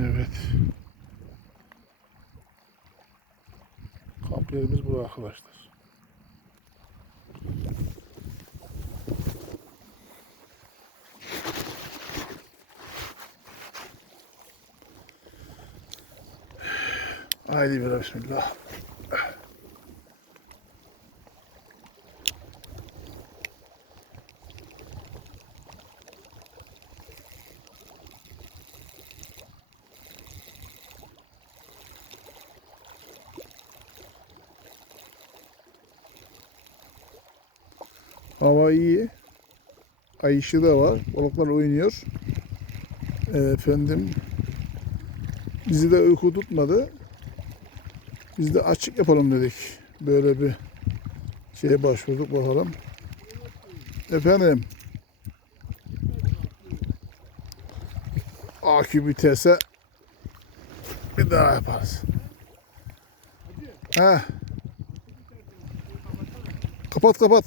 Evet. Kamp yerimiz bu arkadaşlar. Haydi bir bismillah. Hava iyi. Ay ışığı da var. Balıklar oynuyor. Ee, efendim bizi de uyku tutmadı. Biz de açık yapalım dedik. Böyle bir şeye başvurduk bakalım. Efendim. Akü biterse bir daha yaparız. Ha. Kapat kapat.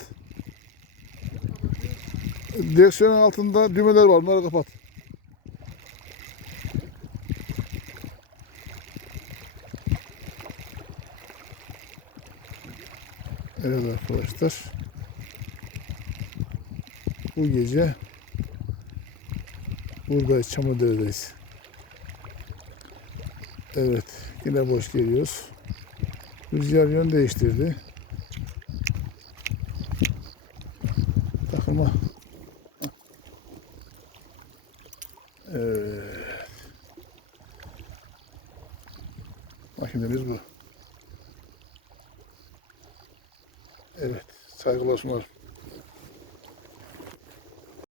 Direksiyonun altında düğmeler var. Onları kapat. Evet arkadaşlar. Bu gece buradayız. Çamurdere'deyiz. Evet. Yine boş geliyoruz. Rüzgar yön değiştirdi. Takıma. Evet. Makinemiz bu. Evet. Saygılar sunarım.